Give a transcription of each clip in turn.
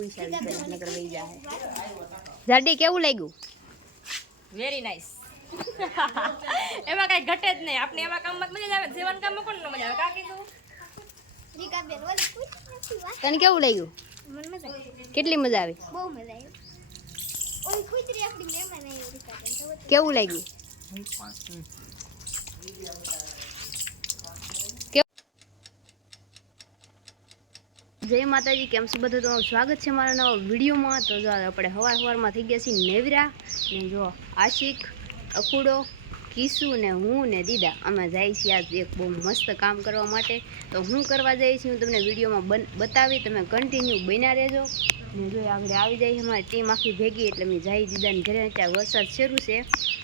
પૂછાવી નકર વઈ જાય જાડી કેવું લાગ્યું વેરી નાઇસ એમાં કઈ ઘટે જ નહીં આપણે એવા કામમાં મજા આવે જીવન કામમાં કોણ ન મજા આવે કા કીધું રીકા બેન ઓલી પૂછ તને કેવું લાગ્યું મને મજા આવી કેટલી મજા આવી બહુ મજા આવી ઓય કુતરી આપણી મહેમાન આવી રીકા બેન કેવું લાગ્યું જય માતાજી કેમ છો બધું તમારું સ્વાગત છે મારા નવા વિડીયોમાં તો જો આપણે સવારમાં થઈ ગયા છીએ નેવરા ને જો આશિક અખુડો કિસુ ને હું ને દીદા અમે જાય છીએ આજ એક બહુ મસ્ત કામ કરવા માટે તો હું કરવા જઈએ છીએ હું તમને વિડીયોમાં બતાવી તમે કન્ટિન્યુ બન્યા રહેજો ને જો આગળ આવી જાય અમારી ટીમ આખી ભેગી એટલે મેં જાય દીદાને ઘરે ત્યાં વરસાદ શરૂ છે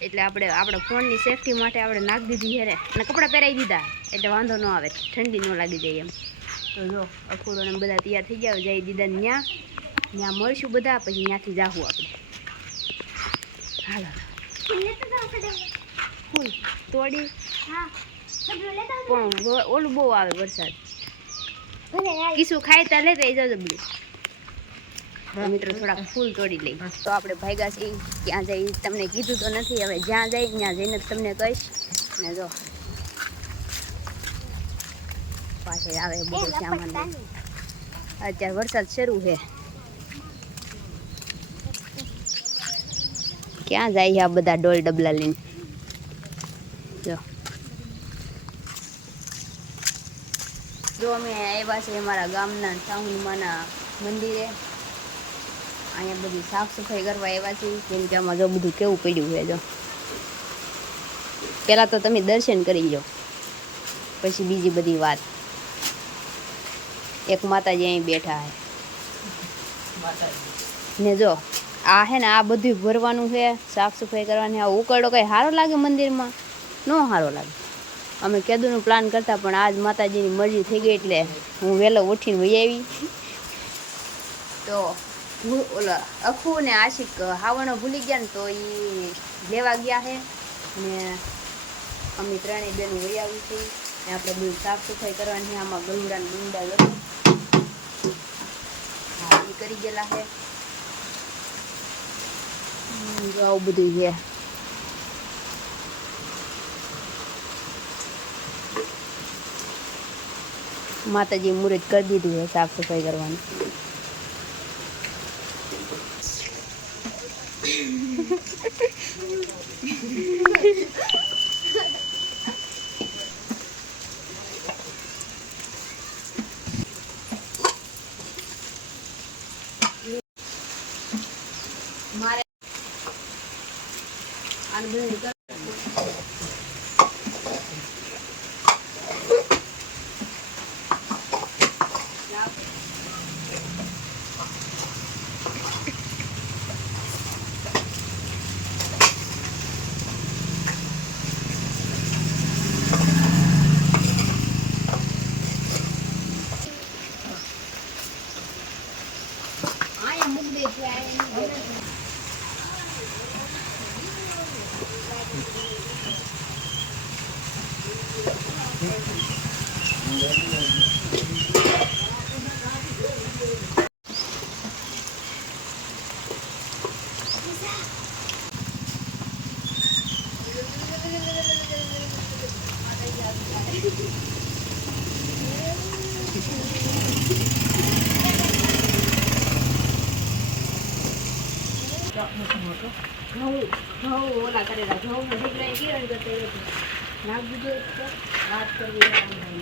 એટલે આપણા ફોનની સેફટી માટે આપણે નાખી દીધી હેરે અને કપડાં પહેરાવી દીધા એટલે વાંધો ન આવે ઠંડી ન લાગી જાય એમ તો જો અખોડો ને બધા તૈયાર થઈ ગયા જાય દીદાને ત્યાં મળશું બધા પછી ત્યાંથી જાહું આપણે હાલો ફૂલ તોડી પણ ઓલું બહુ આવે વરસાદ કિસું ખાય ત્યાં લેતા જાવ જબલું મિત્રો થોડાક ફૂલ તોડી લઈ તો આપણે ભાગ્યા છીએ ક્યાં જઈ તમને કીધું તો નથી હવે જ્યાં જાય ત્યાં જઈને તમને કહીશ ને જો પાછળ આવે બધું સામાન અત્યારે વરસાદ શરૂ છે ક્યાં જાય આ બધા ડોલ ડબલા લઈને જો અમે આવ્યા છે અમારા ગામના સાહુમાના મંદિરે અહીંયા બધી સાફ સફાઈ કરવા આવ્યા છીએ કેમ કે આમાં જો બધું કેવું પડ્યું છે જો પહેલાં તો તમે દર્શન કરી જાઓ પછી બીજી બધી વાત એક માતાજી અહીં બેઠા છે ને જો આ હે ને આ બધું ભરવાનું છે સાફ સફાઈ કરવાની આ ઉકરડો કઈ સારો લાગે મંદિરમાં ન સારો લાગે અમે કેદુનું પ્લાન કરતા પણ આજ માતાજીની મરજી થઈ ગઈ એટલે હું વહેલો ઉઠીને વહી આવી તો ઓલા અખુ ને આશિક હાવણો ભૂલી ગયા ને તો એ લેવા ગયા છે ને અમે ત્રણેય બેન વહી આવી છીએ ને આપણે બધું સાફ સફાઈ કરવાની આમાં ગલુડા ને ડુંડા હા એ કરી ગયેલા છે આવું બધું છે માતાજી મુહૂર્ત કરી દીધું છે સાફ સફાઈ કરવાની મારે આને બધું ઘઉં ઓલા કરેલા ઘઉં ઢીકડા કિરણ કરતા નાખ દીધું વાત કરવી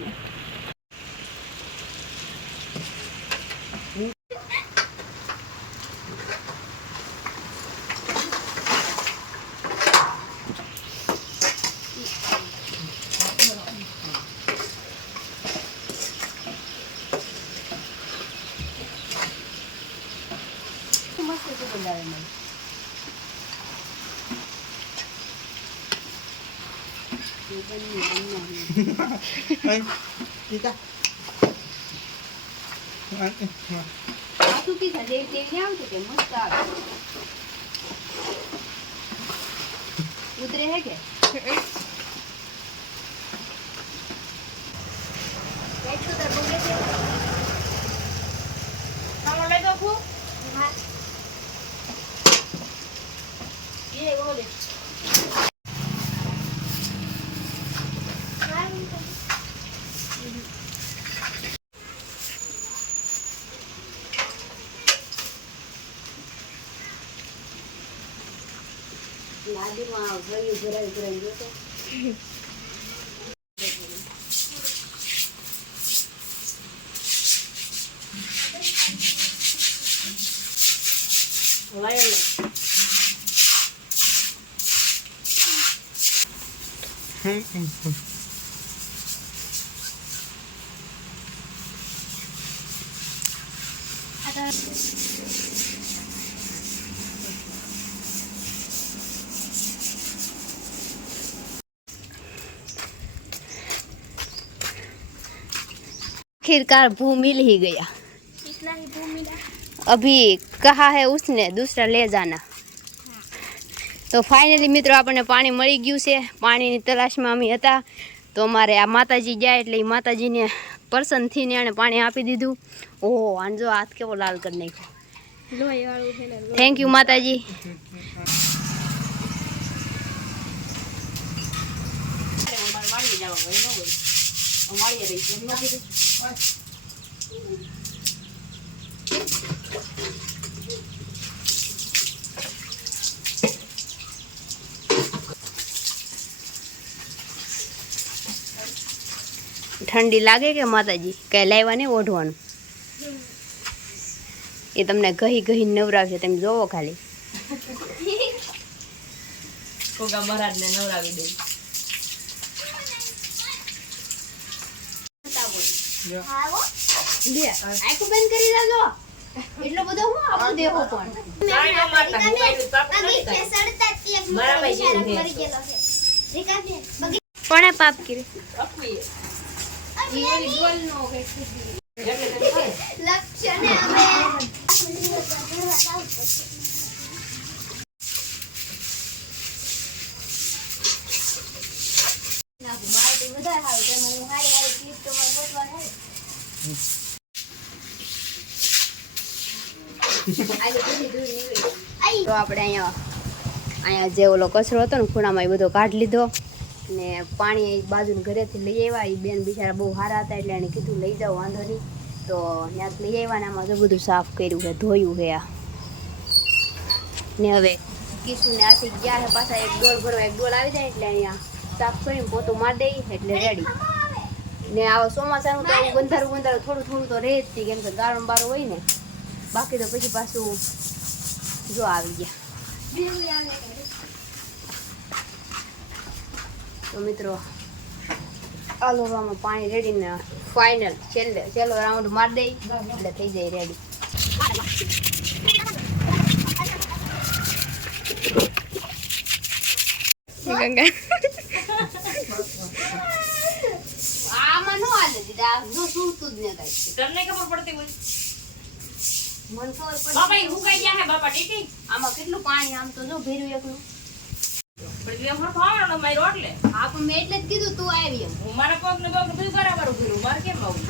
મસ્ત સુગંધ આવે મને સુકી થાય તેવી આવતું કે મસ્ત આવે ઉતરે હે કે લઈ દો એ બોલે લાડીમાં ભર્યું ભરાઈ ભરાઈ ગયું તો વાયર आखिरकार भू मिल ही गया। इतना ही भू मिला। अभी कहा है उसने दूसरा ले जाना। તો ફાઇનલી મિત્રો આપણને પાણી મળી ગયું છે। પાણીની તલાશમાં અમે હતા તો અમારે આ માતાજી ગયા એટલે એ માતાજીને પર્સન થઈને એણે પાણી આપી દીધું। ઓહો આને જો હાથ કેવો લાલ કરી નાખ્યો। થેન્ક યુ માતાજી। ठंडी लागे के माताजी कई लाव्या नहीं ओढ़वानुं ए तमने गही गही नवरावशे तमे जोवो खाली कोगा महाराज ने नवरावी दे લે આંખો બંધ કરી દેજો એટલો બધો હું આપો દેખો પણ કાઈ ન મારતા હું કઈનું પાપ નથી કાઈ મારા ભાઈ જેવું મરી ગયેલો છે રીકા બેન બગી કોણે પાપ કર્યું અકવી ઈ ઓલી ડોલ નો કે લક્ષણે હવે ના મારે તો વધારે હાલ કે હું હારી હારી ક્લિપ તો મારે ગોતવા થાય આજે પૂરી દૂર નીકળી આઈ તો આપણે અહીંયા જે ઓલો કચરો હતો ને ખૂણામાં એ બધો કાઢી લીધો ને પાણી બાજુની ઘરેથી લઈ આવ્યા એ બેન બિચારા બહુ સારા હતા એટલે એને કીધું લઈ જાઓ વાંધો નહીં તો ત્યાંથી લઈ આવ્યા ને આમાં તો બધું સાફ કર્યું છે ધોયું છે આ ને હવે કિશુને આથી ગયા છે પાછા એક ડોલ ભરવા એક ડોલ આવી જાય એટલે અહીંયા સાફ કરીને પોતું મારી દઈ એટલે રેડી ને આવા ચોમાસાનું તો આવું ગંધારું થોડું થોડું તો રહે જ હતી કેમ કે ગાળો બારો હોય ને બાકી તો પછી પાછું જો આવી ગયા તો મિત્રો આ લોવામાં પાણી રેડી ને ફાઇનલ છેલ્લો રાઉન્ડ મારી દઈ એટલે થઈ જાય રેડી ગંગા આમાં નો હાલે દીદા જો સુતું જ ને કાઈ તમને ખબર પડતી હોય મન ખબર પડી બાપા ઈ હુકાઈ ગયા હે બાપા ટીટી આમાં કેટલું પાણી આમ તો જો ભેર્યું એકલું પણ એ હમણાં ખાવાનો મારી રોટલે હા પણ મેં એટલે જ કીધું તું આવી એમ હું મારા પગ ને બધું બરાબર ઉભર્યું મારે કેમ આવું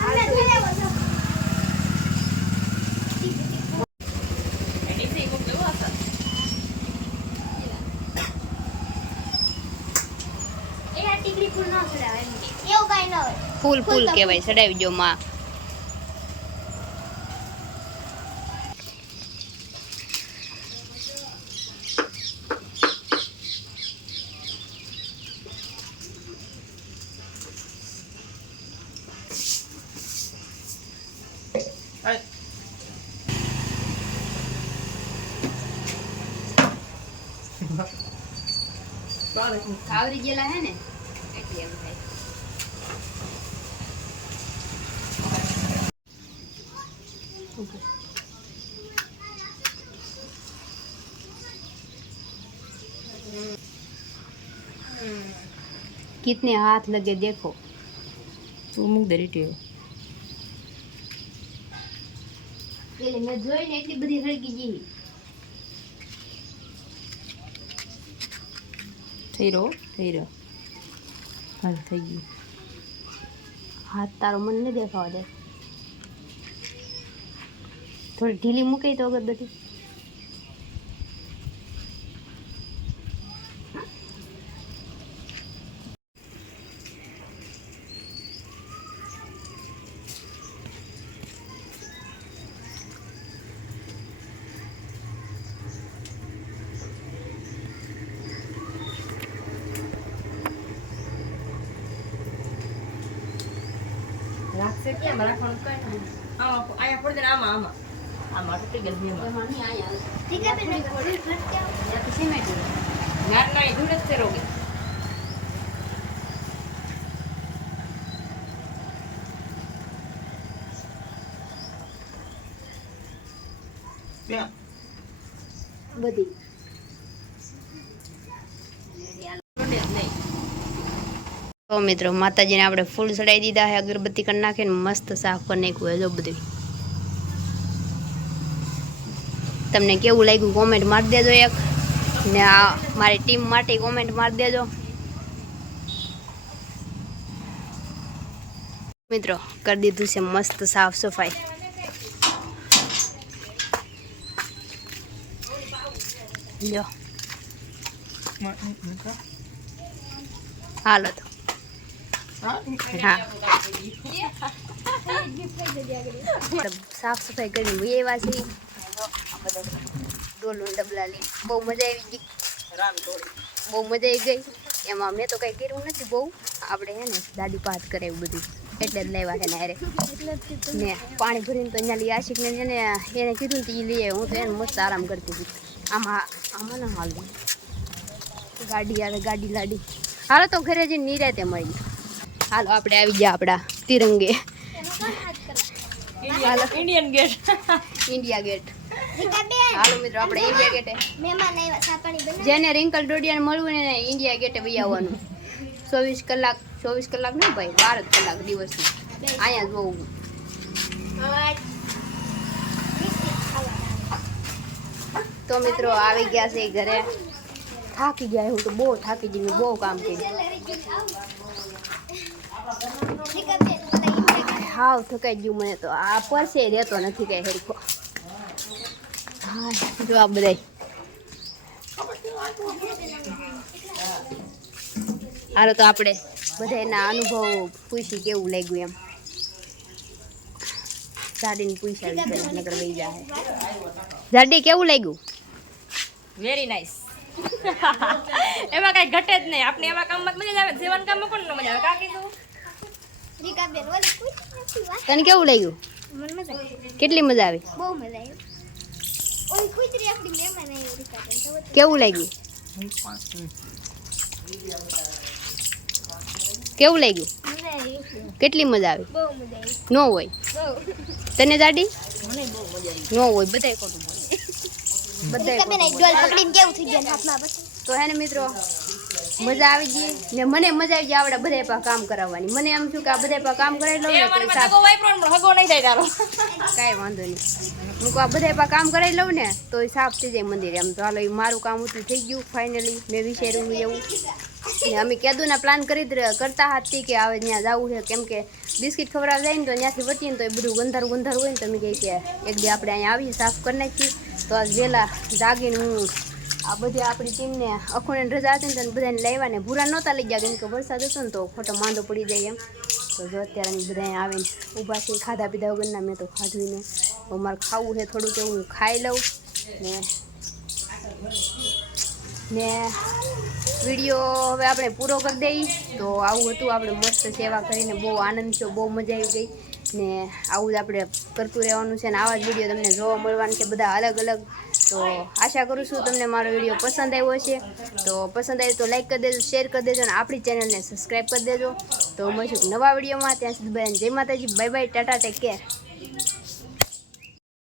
એની થી કોક કેવો હશે એ આ ટીકડી ફૂલ ના ચડાવે એમ એવું કાઈ ન હોય ફૂલ ફૂલ કહેવાય ચડાવી જો માં આવરી ગયેલા હે ને એટલે એમ થાય कितने हाथ लगे देखो તું મુક દે રીટી એટલે મેં જોઈને એટલી બધી હળગી ગઈ થઈ રહ્યો હાલ થઈ ગયું હાથ તારો મને નહીં દેખાવા દે થોડી ઢીલી મૂકી તો અગરબત્તી. રાખશે કેમ રાખવાનું કઈ નહીં. આમાં આયા પડી દે આમાં આમાં આમાં તૂટી ગયેલ છે એમાં. એમાં નહીં આયા આવે. રીકાબેન ને થોડી ફટકે આવો. ત્યાં તો સિમેન્ટ હોય. નાની ધૂળ જ છે રોગી. બધી તો મિત્રો માતાજીને આપણે ફૂલ ચડાવી દીધા છે, અગરબત્તી કરી નાખીને મસ્ત સાફ કરી નાખ્યું છે જો બધું. તમને કેવું લાગ્યું કોમેન્ટ મારી દેજો એક, ને આ મારી ટીમ માટે કોમેન્ટ મારી દેજો મિત્રો. કરી દીધું છે મસ્ત સાફ સફાઈ. લ્યો હાલો તો હા સાફ સફાઈ કરીને એવા છે. ડોલું ડબલા લઈ બહુ મજા આવી ગઈ, બહુ મજા આવી ગઈ. એમાં મેં તો કંઈ કર્યું નથી બહુ, આપણે હે ને દાદી પાત કરે એવું બધું એટલે જ લાવ્યા છે ને હારે. ને પાણી ભરીને તો અહીંયા લઈ આશિકને એને કીધું તો એ લઈએ. હું તો એને મસ્ત આરામ કરતી હતી. આમાં ના હાલ ગાડી આવે ગાડી લાડી. હાલો તો ઘરે જઈને નિરાતે મળી. હાલો આપણે આવી ગયા આપણા તિરંગે. હાલો Indian gate. India gate. Rikaben હાલો મિત્રો આપણે ઇન્ડિયા ગેટે મહેમાન આવ્યા ચા પાણી બનાવ. જેને રિંકલ ડોડિયાને મળવું ને એને ઇન્ડિયા ગેટે વહી આવવાનું. 24 કલાક નહીં ભાઈ, 12 જ કલાક દિવસની અહીંયા જોવું. તો મિત્રો આવી ગયા છે ઘરે. થાકી ગયા, હું તો બહુ થાકી ગઈ, મેં બહુ કામ કર્યું. હાવ થકાઈ ગયું મને તો. આ પરસે રહેતો નથી કઈ હેરખો. હા જો આ બધા હાલો તો આપણે બધા એના અનુભવ પૂછી કેવું લાગ્યું એમ. જાડીને પૂછ્યા નગર વહી જાય. જાડી કેવું લાગ્યું? Very nice. એમાં કઈ ઘટે જ નહીં. આપણે એવા કામમાં જ મજા આવે. સેવન કામમાં કોણ ન મજા આવે? કાકી શું? રીકાબેન ઓલી પૂછી વાત. તને કેવું લાગ્યું? મને મજા આવી. કેટલી મજા આવી? બહુ મજા આવી. ઓલી કુતરી આપણી મહેમાન આવી રીકાબેન તો કેવું લાગ્યું? કેવું લાગ્યું? મજા આવી. કેટલી મજા આવી? બહુ મજા આવી. ન હોય બહુ. તને જાડી? મને બહુ મજા આવી. ન હોય, બધાય ખોટું બોલે. બધાય રીકાબેન આ ડોલ પકડીને કેવું થઈ ગયું હાથમાં પછી? તો હે ને મિત્રો મજા આવી ગઈ ને મને મજા આવી ગઈ આપણે બધા પા કામ કરાવવાની. મને એમ થયું કે આ બધા પા કામ કરાવી લઉં એ ને અમારે તો પાસે હગો વાપરો ને હગો નહીં થાય તારો. કાંઈ વાંધો નહીં. હું કહું આ બધા પા કામ કરાવી લઉં ને તો એ સાફ થઈ જાય મંદિર. એમ તો હાલો એ મારું કામ હતું થઈ ગયું ફાઇનલી. મેં વિચાર્યું એવું ને અમે કેદુના પ્લાન કરતા હતી કે હવે ત્યાં જવું છે, કેમ કે બિસ્કિટ ખવડાવવા જાય ને તો ત્યાંથી વટીને તો એ બધું ગંધારું હોય ને તો અમે કહે કે એક દી આપણે અહીંયા આવીએ સાફ કરી નાખીએ. તો આજ વહેલા જાગીને હું આ બધી આપણી ટીમને અખોને રજા હતી ને તો બધાને લાવ્યા ને ભૂરા નહોતા લઈ ગયા, કેમ કે વરસાદ હતો ને તો ખોટો માંદો પડી જાય એમ. તો જો અત્યારે અમે બધા આવીને ઊભા છે ખાધા પીધા વગરના. મેં તો ખાધું ને તો મારે ખાવું છે થોડુંક એવું, હું ખાઈ લઉં ને વિડીયો હવે આપણે પૂરો કરી દઈએ. તો આવું હતું આપણે મસ્ત સેવા કરીને બહુ આનંદ થયો, બહુ મજા આવી ગઈ ને આવું જ આપણે કરતું રહેવાનું છે ને આવા જ વિડીયો તમને જોવા મળવાના છે બધા અલગ અલગ. તો આશા કરું છું તમને મારો વિડીયો પસંદ આવ્યો હશે. તો પસંદ આવ્યો તો લાઈક કરી દેજો, શેર કરી દેજો અને આપણી ચેનલને સબસ્ક્રાઈબ કરી દેજો. તો મળીશું નવા વિડીયોમાં. ત્યાં સુધી બધાને જય માતાજી, bye bye, Tata, take care.